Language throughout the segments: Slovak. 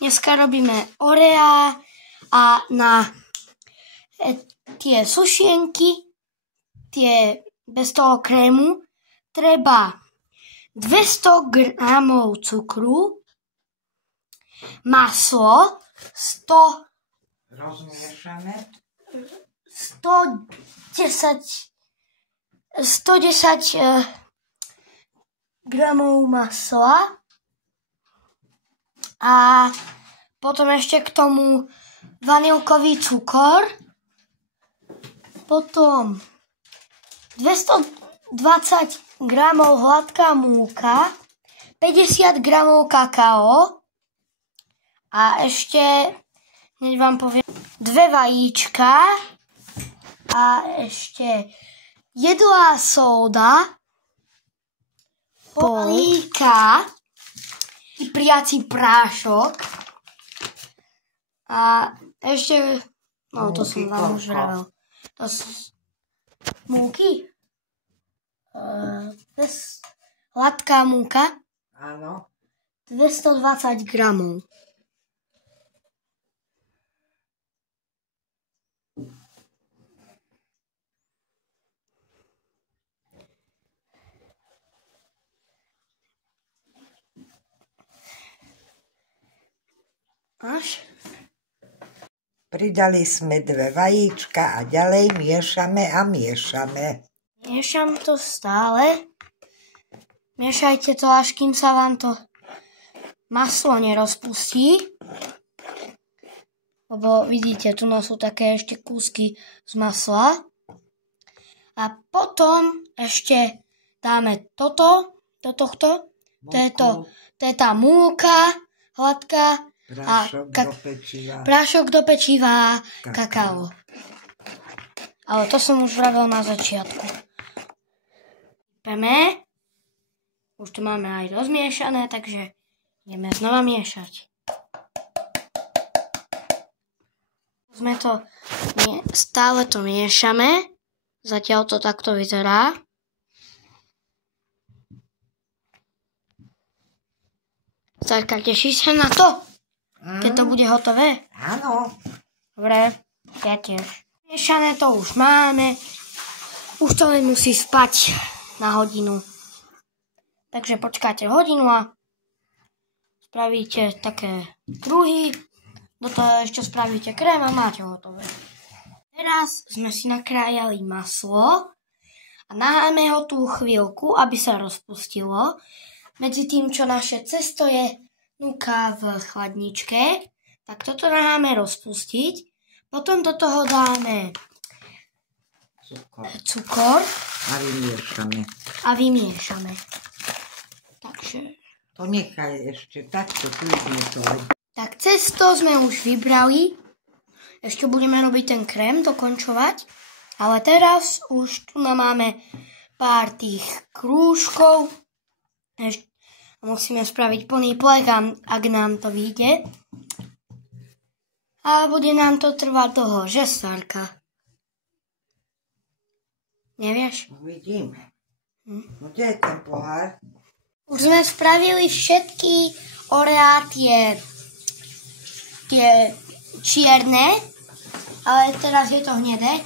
Dneska robíme Orea a na tie sušienky, tie bez toho krému, treba 200 gramov cukru, maslo, 110 gramov masla a potom ešte k tomu vanilkový cukor, potom 220 gramov hladká múka, 50 gramov kakao a ešte, hneď vám poviem, 2 vajíčka a ešte jedlá sóda, políka, priací prášok a ešte, no to som vám už vravel, to múky, hladká múka, áno, 220 gramov. Až? Pridali sme 2 vajíčka a ďalej miešame a miešame. Miešam to stále. Miešajte to, až kým sa vám to maslo nerozpustí. Lebo vidíte, tu sú také ešte kúsky z masla. A potom ešte dáme toto, do tohto. To je tá múka hladká. Prášok do pečiva, kakao. Ale to som už vravel na začiatku. Sypeme. Už to máme aj rozmiešané, takže ideme znova miešať. Stále to miešame. Zatiaľ to takto vyzerá. Starka, tešíš sa na to? Keď to bude hotové? Áno. Dobre, ja tiež. Miešané to už máme. Už to len musí spať na hodinu. Takže počkáte hodinu a spravíte také kruhy. Do toho ešte spravíte krém a máte hotové. Teraz sme si nakrájali maslo a necháme ho tú chvíľku, aby sa rozpustilo. Medzi tým, čo naše cesto je núka v chladničke, tak toto necháme rozpustiť. Potom do toho dáme cukor a vymiešame. Takže to nechaj ešte takto kľudne to. Tak cesto sme už vybrali. Ešte budeme robiť ten krém, dokončovať. Ale teraz už tu máme pár tých krúžkov. Musíme spraviť plný plech, ak nám to vyjde. A bude nám to trvať dlho, že Starka? Nevieš? Uvidíme. No kde je ten pohár? Už sme spravili všetky Orea tie čierne, ale teraz je to hnedé.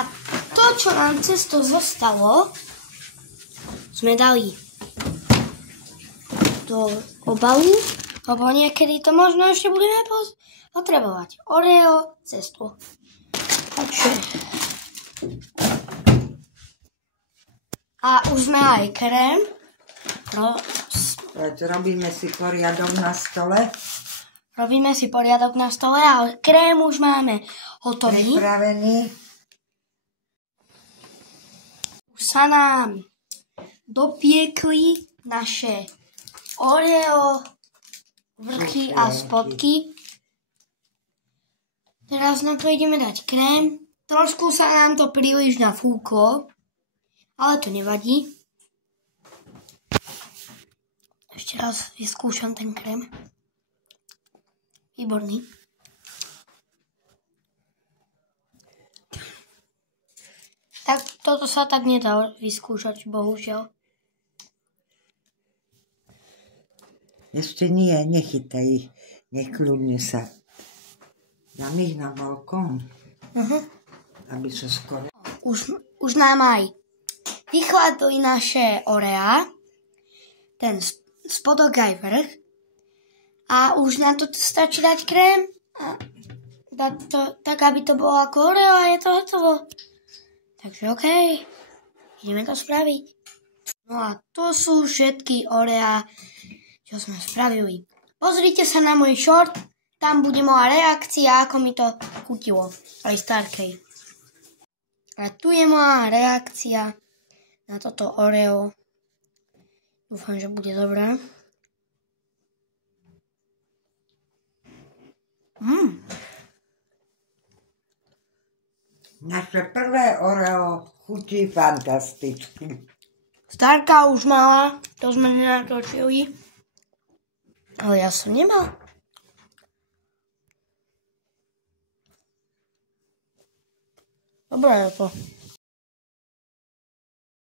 A to, čo nám cesto zostalo, sme dali do obalu, lebo niekedy to možno ešte budeme potrebovať. Oreo, cesto. Takže. A už sme aj krém. Robíme si poriadok na stole. Robíme si poriadok na stole a krém už máme hotový. Pripravený. Už sa nám dopiekli naše Oreo vrchy a spodky. Teraz na to ideme dať krém. Trošku sa nám to príliš nafúklo, ale to nevadí. Ešte raz vyskúšam ten krém. Výborný. Tak toto sa tak nedá vyskúšať, bohužiaľ. Ešte nie, nechytaj Nekľudne sa. Dám ich na balkón, aby sa skoro... Už nám aj vychladli naše Orea, ten spodok aj vrch. A už nám to stačí dať krém a dať to tak, aby to bolo ako Oreo a je to hotovo. Takže okej, ideme to spraviť. No a to sú všetky Orea, čo sme spravili. Pozrite sa na môj short, tam bude moja reakcia, ako mi to chutilo. Aj Starkej. A tu je moja reakcia na toto Oreo. Dúfam, že bude dobré. Naše prvé Oreo chutí fantasticky. Starka už mala, to sme nenatočili. Ale ja som nemal. Dobré je to.